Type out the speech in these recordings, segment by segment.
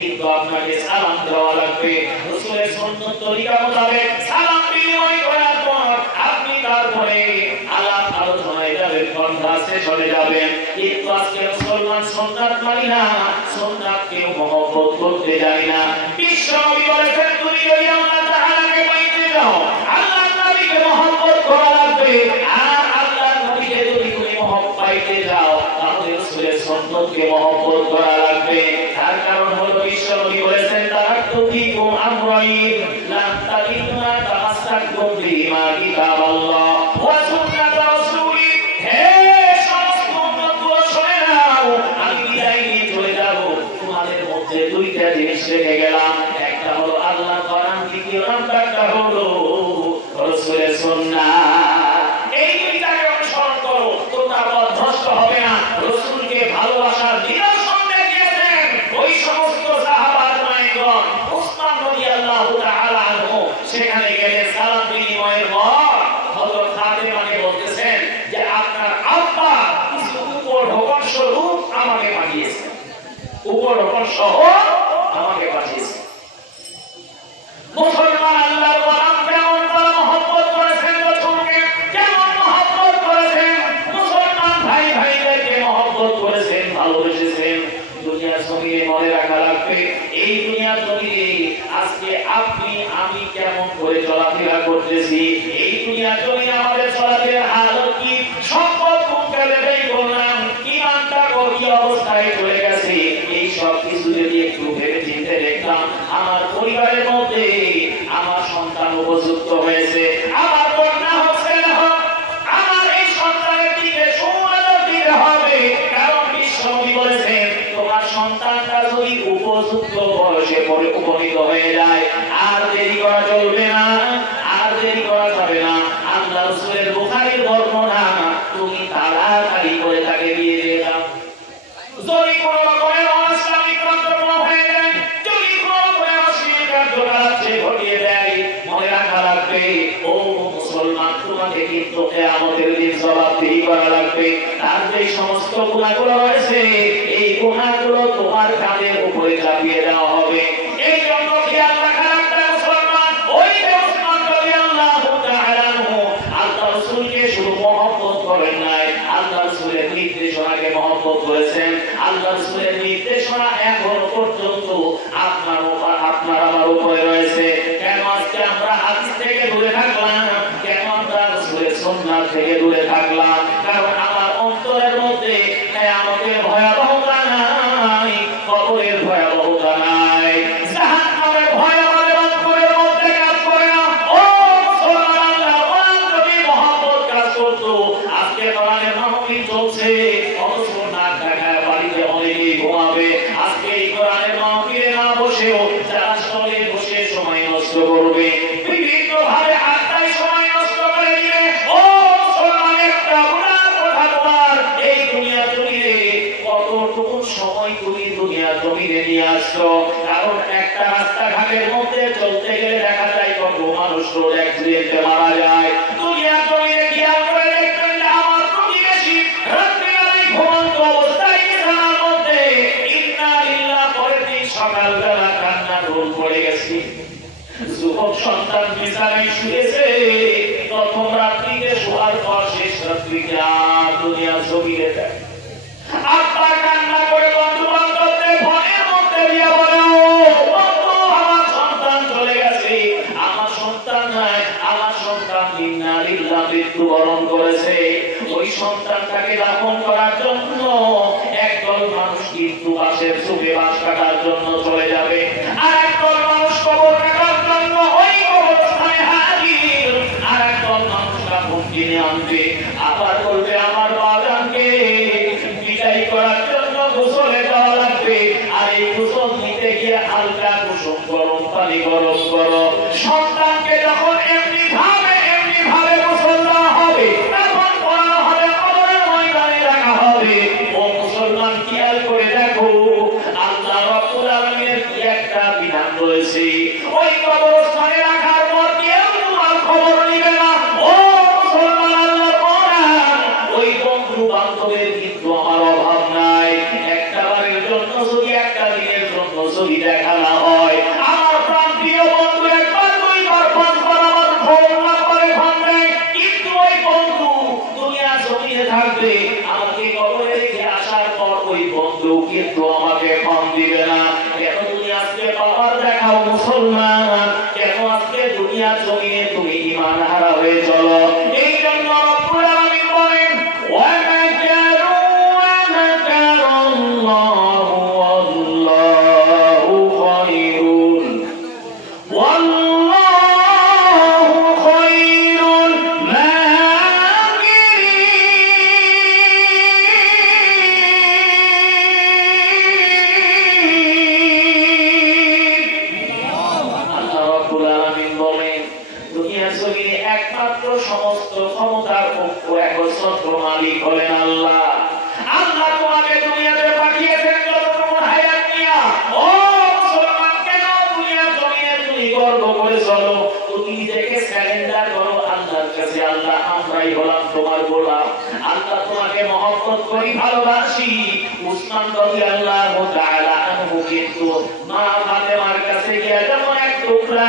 কিন্তু আপনাকে সালাম দেওয়া লাগবে রাসূলের সুন্নাত তরিকা মোতাবেক সালাম বিনিময় করার পর আপনি তারপরে আলাপ আলোচনায় যাবেন, কনভার্সে চলে যাবেন। কিন্তু আজকে মুসলমান সুন্নাত মানি না, সুন্নাতকে মহব্বত করতে যায় না। বিশ্ব নবী বলেছেন, তুমি যদি আল্লাহ তাআলাকে পাইতে যাও আল্লাহর নবীকে মহব্বত করা লাগবে, আর আল্লাহর নবীকে যদি তুমি মহব্বত পাইতে যাও তাহলে রাসূলের সুন্নাতকে মহব্বত করা লাগবে। তার কারণ হলো বিশ্ব নবী বলেছেন, তারাকতু ফীকুম আমরাইন লান তাদিল্লু মা তামাসসাকতুম বিহিমা কিতাবাল্লাহ ওয়া সুন্নাত রাসূলি। হে সমস্ত উম্মতগুলো শুনে নাও, আমি বিদায় নিয়ে চলে যাব, তোমাদের মধ্যে দুইটা জিনিস রেখে গেলাম, একটা হলো আল্লাহর কোরআন, দ্বিতীয় নাম্বারটা হলো রাসূলের সুন্নাত। এই দুইটাকে অনুসরণ করো, তোমরা পথভ্রষ্ট হবে না। রাসূলকে ভালোবাসার নিদর্শন দেখিয়েছেন ওই সমস্ত সাহাবায়ে কেরাম। উসমান রাদিয়াল্লাহু তাআলা আনহু সেখানে গেলে সালাম বিনিময়ের পর হযরত ফাতেমাকে বলতেছেন যে আপনার আব্বা কিছু উপঢৌকন স্বরূপ আমাকে পাঠিয়েছেন, উপঢৌকন সহ আমাকে পাঠিয়েছেন। মুসলমান আল্লাহর কোরআন কেমন তারা মহব্বত করেছেন, রাসূলকে কেমন মহব্বত করেছেন, মুসলমান ভাই ভাইদেরকে মহব্বত করেছেন, ভালোবেসেছেন। দুনিয়ার জমিনে মনে রাখা লাগবে, এই দুনিয়ার জমিনে আজকে আপনি আমি কেমন করে চলাফেরা করতেছি, এই দুনিয়ার জমিনে আমাদের চলাফেরার হালত কি, সম্পদ কোনটা ব্যয় করলাম, ঈমানটা কি অবস্থায় চলে গেছে, এই সব কিছু যদি একটু ভেবে চিন্তে দেখতাম, আমার পরিবারের মধ্যে আমার সন্তান উপযুক্ত হয়েছে, আমার কন্যা হচ্ছে না, আমার এই সন্তানের দিকে সুনজর দিতে হবে। কারণ বিশ্ব নবী বলেছেন, তোমার সন্তানটা যদি উপযুক্ত বয়সে পরে উপনীত হয়ে যায় আর দেরি করা চলবে না, আর দেরি করা যাবে না। আল্লাহ রাসূলের বুখারীর বর্ণনা, তুমি তাড়াতাড়ি করে তাকে বিয়ে দিয়ে দাও। যদি কোনো রকমের অনাস্বামী কার্যক্রম হয়ে যায়, যদি কোনো রকমের অশ্লীল কার্যকলাপ সে ঘটিয়ে দেয়, মনে রাখা লাগবে ও মুসলমান, তোমাকে কিন্তু কিয়ামতের দিন জবাবদিহি করা লাগবে। তার যে সমস্ত গুনাহগুলো রয়েছে, এই গুনাহগুলো তোমার কাঁধের উপরে চাপিয়ে দেওয়া হবে। এই জন্য খেয়াল রাখা লাগবে মুসলমান, ওই যে উসমান রাদিয়াল্লাহু তাআলা আনহু আল্লাহ রাসূলকে শুধু মহব্বত করেন নাই, আল্লাহ রাসূলের নির্দেশনাকে মহব্বত করেছেন। আল্লাহ রাসূলের নির্দেশনা এখনো পর্যন্ত আপনার আমার উপরে রয়েছে। কেন আজকে আমরা হাদিস থেকে দূরে থাকলাম, কেন আমরা রাসূলের সুন্নাত থেকে দূরে থাকলাম? কারণ আমার অন্তরের মধ্যে কিয়ামতের ভয়াবহতা নাই, কবরের ভয়াবহতা নাই, জাহান্নামের ভয় আমাদের অন্তরের মধ্যে কাজ করে না। ও মুসলমান, আল্লাহর কোরআন যদি মহব্বত কাজ করতো, আজকে কোরআনের মাহফিল চলছে, অথচ না ঢাকায় বাড়িতে অনেকেই ঘুমাবে। আজকে এই কোরআনের মাহফিলে না বসেও যারা সবে বসে সময় নষ্ট করবে, বিভিন্ন ভাবে আড্ডায় সময় নষ্ট করে দিবে। ও মুসলমান, একটা গুনাহ কথা তোমার এই দুনিয়া জমিনে কতটুকু সময় তুমি দুনিয়া জমিনে নিয়ে আসছো। কারণ একটা রাস্তাঘাটের মধ্যে চলতে গেলে দেখা যায় কত মানুষ রোড অ্যাক্সিডেন্টে মারা যায়। দুনিয়া জমিনে খেয়াল করে দেখবেন যে আমার প্রতিবেশী রাত্রিবেলায় ঘুমন্ত অবস্থায় বিছানার মধ্যে ইন্না লিল্লাহ পরের দিন সকালবেলা কান্না রোল পড়ে গেছে। যুবক সন্তান বিছানায় শুয়েছে, প্রথম রাত্রিতে শোয়ার পর শেষ রাত্রিতে আর দুনিয়া জমিনে দেয়। আব্বা কান্না করে বন্ধু বান্ধবদের ফোনের মধ্যে দিয়ে বলে, বন্ধু আমার সন্তান চলে গেছে, আমার সন্তান নাই, আমার সন্তান ইন্না লিল্লাহ মৃত্যুবরণ করেছে। ওই সন্তানটাকে দাফন করার জন্য একদল মানুষ কিন্তু বাসের চুপে বাস কাটার জন্য চলে যাবে, আর একদল মানুষ কবর কাটার জন্য ওই কবরস্থানে হাজির, আর একদল মানুষ দাফন কিনে আনবে। আবার বলবে আমার বাগানকে বিদায় করার জন্য গোসলে যাওয়া লাগবে, আর এই গোসল নিতে গিয়ে হালকা কুসুম গরম পানি গরম করো। সন্তানকে যখন এমনি ভাবে গোসল দেওয়া হবে, তখন পড়ানো হবে, কবরের ময়দানে রাখা হবে। ও মুসলমান, খেয়াল করে দেখো আল্লাহ রাব্বুল আলামিনের কি একটা বিধান রয়েছে। ওই কবরস্থানে রাখার পর কেউ তোমার খবর নিবে না। ও মুসলমান, আল্লাহর কোরআন, ওই বন্ধু বান্ধবের কিন্তু আমার অভাব নাই। একটা বারের জন্য যদি, একটা দিনের জন্য যদি দেখা না হয়, আমার প্রান্তীয় বন্ধু একবার দুইবার পাঁচবার আমার ফোন না করে ফোন দেয়, কিন্তু ওই বন্ধু দুনিয়া জমিয়ে থাকবে, আমাকে কবরে রেখে আসার পর ওই বন্ধু কিন্তু আমাকে ফোন দিবে না। কেন তুমি আজকে বাবার দেখাও মুসলমান, কেন আজকে দুনিয়া জমিয়ে তুমি ঈমান হারা হয়ে চলো? এই জন্য রব্বুল আলামিন বলেন ওয়া মাকারু ওয়া মাকারাল্লাহু ওয়াল্লাহু খায়রুল ওয়াল্লাহু খায়রুল মাকিরিন। একমাত্র সমস্ত ক্ষমতার পক্ষ একমাত্র মালিক হলেন আল্লাহ। আল্লাহ তোমাকে দুনিয়াতে পাঠিয়েছেন যতটুকু হায়াত নিয়া। ও মুসলমান, কেন দুনিয়া জমিয়ে তুমি গর্ব করে চলো? তুমি নিজেকে সারেন্ডার করো আল্লাহর কাছে। আল্লাহ আমরাই হলাম তোমার গোলাম, আল্লাহ তোমাকে মহব্বত করি, ভালোবাসি। উসমান রাদিয়াল্লাহু তাআলা আনহু কিন্তু মা ফাতেমার কাছে গিয়ে যখন এক টুকরা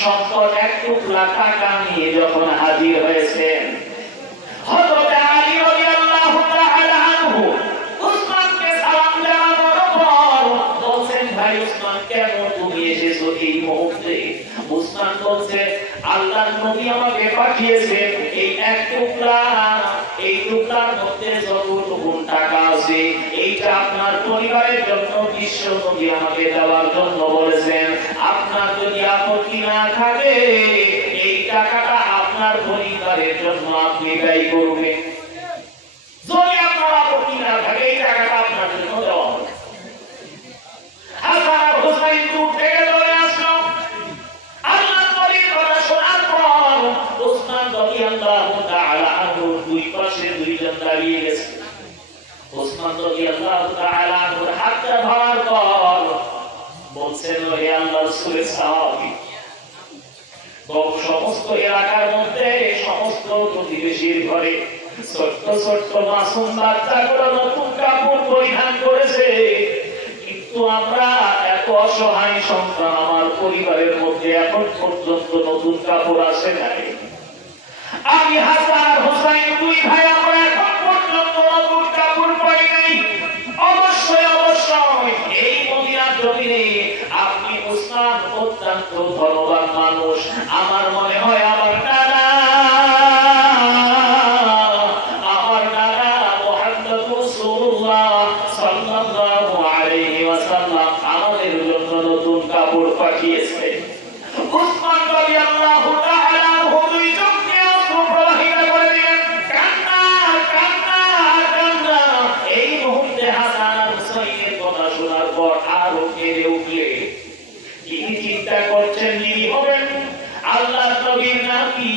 সম্পদ, এক টুকরা টাকা নিয়ে যখন হাজির হয়েছেন, হযরত আলী রাদিয়াল্লাহু তাআলা আনহু উসমানকে সালাম জানানোর পর বলছেন, ভাই উসমান, কেন তুমি এসেছো এই মুহূর্তে? উসমান বলছে, আল্লাহর নবী আমাকে পাঠিয়েছেন এই এক টুকরা, এই টুকরার মধ্যে যতটুকু টাকা আছে এইটা আপনার পরিবারের জন্য বিশ্ব নবী আমাকে দেওয়ার জন্য বলেছেন। আপনার যদি আপত্তি না থাকে এই টাকাটা আপনার পরিবারের জন্য আপনি ব্যয় করবেন। যদি আপনার আপত্তি না থাকে এই টাকাটা আপনার জন্য দেওয়া হবে। হাসান আর হুসাইন দূর থেকে চলে আসলো। আল্লাহর নবীর কথা শোনার পর উসমান রাদিয়াল্লাহু তাআলা আনহু দুই পাশে দুইজন দাঁড়িয়ে গেছে। উসমান রাদিয়াল্লাহু তাআলা আনহুর হাতটা ধরার পর বলছেন, হে আল্লাহর রাসূলের সাহাবী, সমস্ত এলাকার মধ্যে সমস্ত প্রতিবেশীর ঘরে ছোট্ট ছোট্ট মাসুম বাচ্চাগুলো নতুন কাপড় পরিধান করেছে, কিন্তু আমরা এত অসহায় সন্তান, আমার পরিবারের মধ্যে এখন পর্যন্ত নতুন কাপড় আসে নাই। আমি হাসান আর হুসাইন দুই ভাই আমরা এখন পর্যন্ত নতুন কাপড় পাই নাই। অবশ্যই অবশ্যই এই মদিনার জমিনে আপনি উসমান অত্যন্ত ধনবান মানুষ। আমার মনে হয় আমার দাদা মুহাম্মদ রাসূলুল্লাহ সাল্লাল্লাহু আলাইহি ওয়াসাল্লাম আমাদের জন্য নতুন কাপড় পাঠিয়েছে। উসমান রাদিয়াল্লাহু তাআলা আনহু দুই চোখ দিয়ে অশ্রু প্রবাহিত করে দিলেন, কান্না কান্না কান্না। এই মুহূর্তে হাসান আর হুসাইনের কথা শোনার পর আরো কেঁদে উঠলেন। তিনি চিন্তা করছেন, যিনি হবেন আল্লাহর নবীর নাতি,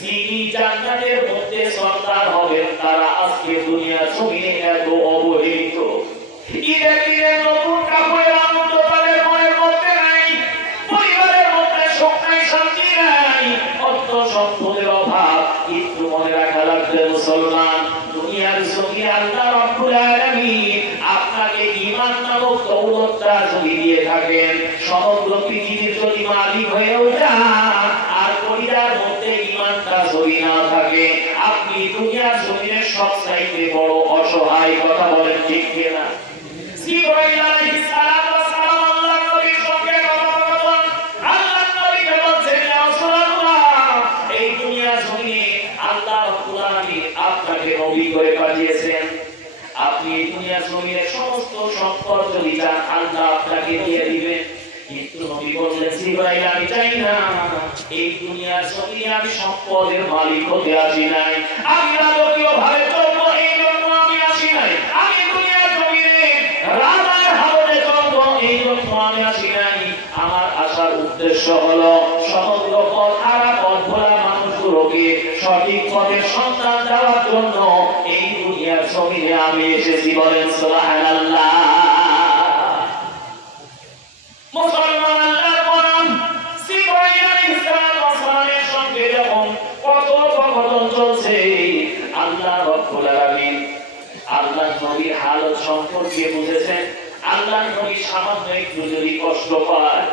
যিনি জান্নাতের মধ্যে সরদার হবেন, তারা আজকে দুনিয়া জমিনে এত অবহেলিত। ঈদের দিনে নতুন কাপড়ের আনন্দ তাদের মনের মধ্যে নাই, পরিবারের মধ্যে সুখ নাই, শান্তি নাই, অর্থ সম্পদের অভাব। কিন্তু মনে রাখা লাগবে মুসলমান, দুনিয়ার জমিনে আল্লাহ রাব্বুল আলামিন আপনাকে ঈমান নামক দৌলতটা যদি দিয়ে থাকেন, সমগ্র পৃথিবীর যদি মালিক হয়েও যান, আর পরিবার মধ্যে ঈমানটা যদি না থাকে, আপনি দুনিয়ার জমিনে সবচাইতে বড় অসহায়। কথা বলেন ঠিক কিনা? জিবরাইল আলাইহিস সালাম ওয়া সালাম আল্লাহর নবীর সঙ্গে কথা বলেন। আল্লাহর নবীকে বলছেন, ইয়া রাসূলুল্লাহ, এই দুনিয়ার জমিনে আল্লাহ রাব্বুল আলামিন আপনাকে নবী করে পাঠিয়েছেন। আপনি এই দুনিয়ার জমিনে সমস্ত সম্পদ যদি চান আল্লাহ আপনাকে দিয়ে দিবেন। কিন্তু নবী বললেন, জিবরাইল, আমি চাই না। এই দুনিয়ার জমিনে আমি সম্পদের মালিক হতে আসি নাই, আমি রাজকীয় ভাবে চলবো এই জন্য আমি আসি নাই। আমি দুনিয়ার জমিনে রাজার হাতে চলবো এই জন্য আমি আসি নাই। আমার আসার উদ্দেশ্য হলো সমগ্র পথ হারা পথ ভোলা মানুষগুলোকে সঠিক পথের সন্ধান দেওয়ার জন্য এই দুনিয়ার জমিনে আমি এসেছি। বলেন সুবহানাল্লাহ। মুসলমান, আল্লাহর গোলাম জিবরাইল আলাইহিস সালামের সঙ্গে যখন কথোপকথন চলছে, আল্লাহ রাব্বুল আলামিন আল্লাহর নবীর হালত সম্পর্কে বুঝেছেন। আল্লাহ নবী সামান্য একটু যদি কষ্ট পায়,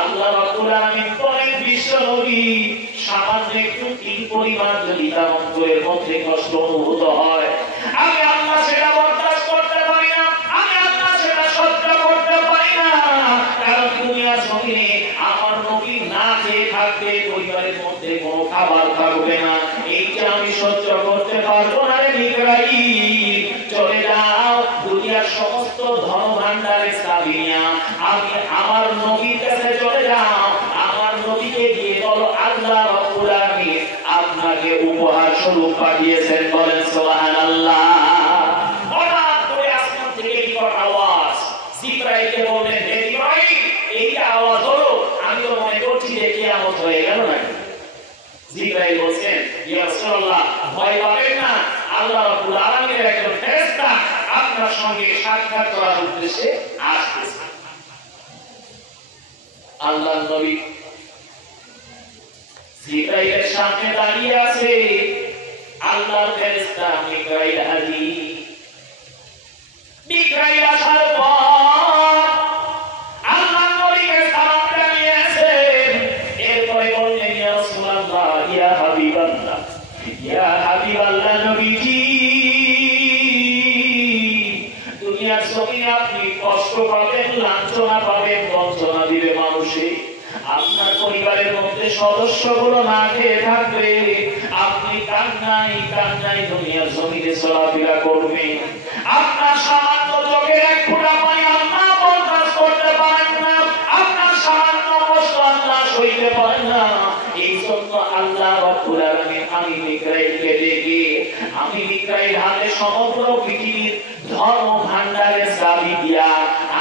আল্লাহ রাব্বুল আলামিন বলেন বিশ্ব নবী সামান্য একটু কি পরিমাণ যদি তার অন্তরের মধ্যে কষ্ট অনুভূত হয়, আমি আল্লাহ সেটা বরদাস্ত করতে পারি না, আমি আল্লাহ সেটা সহ্য করতে পারি না। কারণ দুনিয়ার জমিনে আমার নবী না খেয়ে থাকবে, পরিবারের মধ্যে কোনো খাবার থাকবে না, এইটা আমি সহ্য করতে পারবো না। রে মিকরাইল, চলে যাও, দুনিয়ার সমস্ত ধন ভান্ডারের চাবি নিয়ে আমি আমার নবীর কাছে চলে যাও, আমার নবীকে দিয়ে বলো আল্লাহ রাব্বুল আলামিন আপনাকে উপহার স্বরূপ পাঠিয়েছেন। বলেন সুবহানাল্লাহ। হঠাৎ করে আসমান থেকে বিকট আওয়াজ, জিবরাইলকে বললেন হে জিবরাইল, এই আওয়াজ হলো, আমি তো মনে করছি যে কিয়ামত হয়ে গেল নাকি। জিবরাইল বলেন ইয়া রাসূলুল্লাহ, ভয় পাবেন না, আল্লাহ রাব্বুল আলামিনের একজন ফেরেশতা আপনার সঙ্গে সাক্ষাৎ করার উদ্দেশ্যে আসছে। আল্লাহর নবী জিবরাইলের সামনে দাঁড়িয়ে আছে, আল্লাহর ফেরেশতা মিকাইল হাজির। মিকাইল আসার পর আল্লাহর নবীকে সালাম জানিয়েছেন, এরপরে বললেন ইয়া রাসূলুল্লাহ, ইয়া হাবিবাল্লাহ, ইয়া হাবিবাল্লাহ নবীজি, দুনিয়ার জমিনে আপনি কষ্ট পাবেন, লাঞ্ছনা পাবেন, বঞ্চনা দিবে মানুষে, আপনার পরিবারের মধ্যে সদস্যগুলো না খেয়ে থাকবে, আপনি কান্নাই কান্নাই দুনিয়ার জমিনে চলাফেরা করবেন, আপনার সামান্য চোখের এক ফোঁটা পানি আল্লাহ বরদাস্ত করতে পারেন না, আপনার সামান্য কষ্ট আল্লাহ সইতে পারেন না। এই জন্য আল্লাহ রাব্বুল আলামিন আমি মিকরাইলকে ডেকে, আমি মিকরাইল হাতে সমগ্র পৃথিবীর ধর্ম ভান্ডারের চাবি দিয়া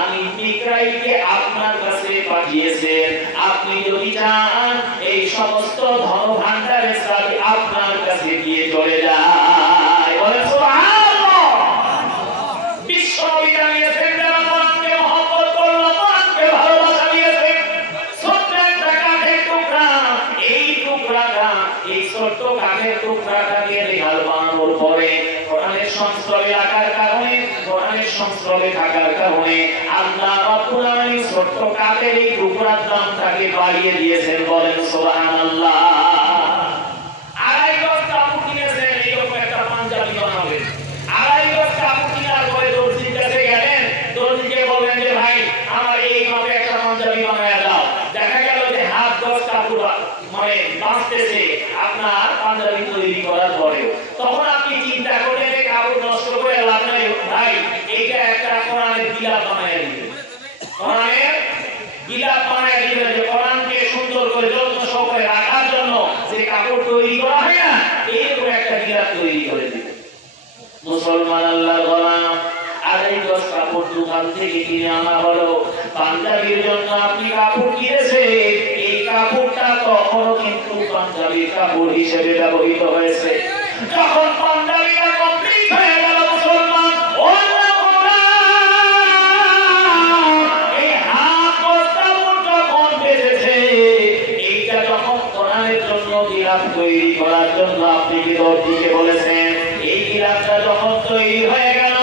আমি মিকরাইলকে আপনার কাছে পাঠিয়েছেন। আপনি যদি চান এই সমস্ত ধর্ম ভান্ডারের চাবি আপনার কাছে দিয়ে চলে যায়। বলেন সুবহানাল্লাহ। বিশ্ব নবী জানিয়েছেন, যারা কোরআনকে মহব্বত করলো, কোরআনকে ভালোবাসা দিয়েছে, ছোট্ট একটা কাঠের টুকরা, এই টুকরাটা, এই ছোট্ট কাঠের টুকরাটাকে রেহাল বানানোর পরে কোরআনের সংস্রবে রাখার কারণে, কোরআনের সংস্রবে থাকার কারণে আল্লাহ রাব্বুল আলামিন ছোট্ট কাঠের এই টুকরার দামটাকে বাড়িয়ে দিয়েছেন। বলেন সুবহানাল্লাহ। আড়াই গজ কাপড় কিনেছেন, এইরকম একটা পাঞ্জাবি বানাবে, আড়াই গজ কাপড় কেনার পরে দর্জির কাছে গেলেন, দর্জিকে বললেন যে ভাই আমার এই মাপে একটা পাঞ্জাবি বানায় দাও। দেখা গেল যে হাত গজ কাপড় মানে বাঁচতেছে আপনার পাঞ্জাবি তৈরি করার পরে, তখন আপনি চিন্তা করলেন যে কাপড় নষ্ট করে লাভ নাই, ভাই এইটা একটা কোরআনের গিলাফ বানায় দিবে, কোরআনের গিলাফ বানায় দিবে, যে কোরআনকে সুন্দর করে যত্ন সহকারে রাখার জন্য যে কাপড় তৈরি করা হয় না, এইরকম একটা গিলাফ তৈরি করে দিবে। মুসলমান আল্লাহর গোলাম, আড়াই গজ কাপড় দোকান থেকে কিনে আনা হলো, পাঞ্জাবির জন্য আপনি কাপড় কিনেছেন, এই কাপড়টা তখনও কিন্তু পাঞ্জাবির কাপড় হিসেবে ব্যবহৃত হয়েছে। যখন পাঞ্জাবিটা কমপ্লিট হয়ে গেল মুসলমান, এই হাত গজ কাপড় যখন বেঁচেছে, এইটা যখন কোরআনের জন্য গিলাফ তৈরি করার জন্য আপনি কি দর্জিকে বলেছেন, এই গিলাফটা যখন তৈরি হয়ে গেল,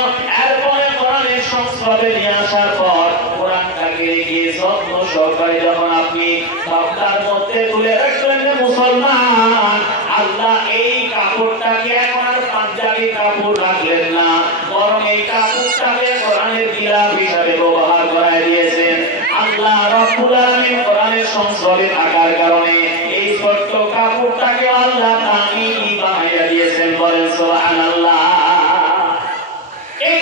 এরপরে কোরআনের সংস্রবে নিয়ে আসার পর কোরআনটাকে রেখে যত্ন সহকারে যখন আপনি বাক্তার মধ্যে তুলে রাখলেন, মুসলমান আল্লাহ এই কাপড়টাকে এখন আর পাঞ্জাবি কাপড় রাখলেন না, বরং এই কাপড়টাকে কোরআনের গিলাফ হিসাবে ব্যবহার করায় দিয়েছেন। আল্লাহ রাব্বুল আলামিন কোরআনের সংস্রবে থাকার কারণে এই ছোট্ট কাপড়টাকে আল্লাহ দামি বানাইয়া দিয়েছেন। বলেন সুবহানাল্লাহ। এই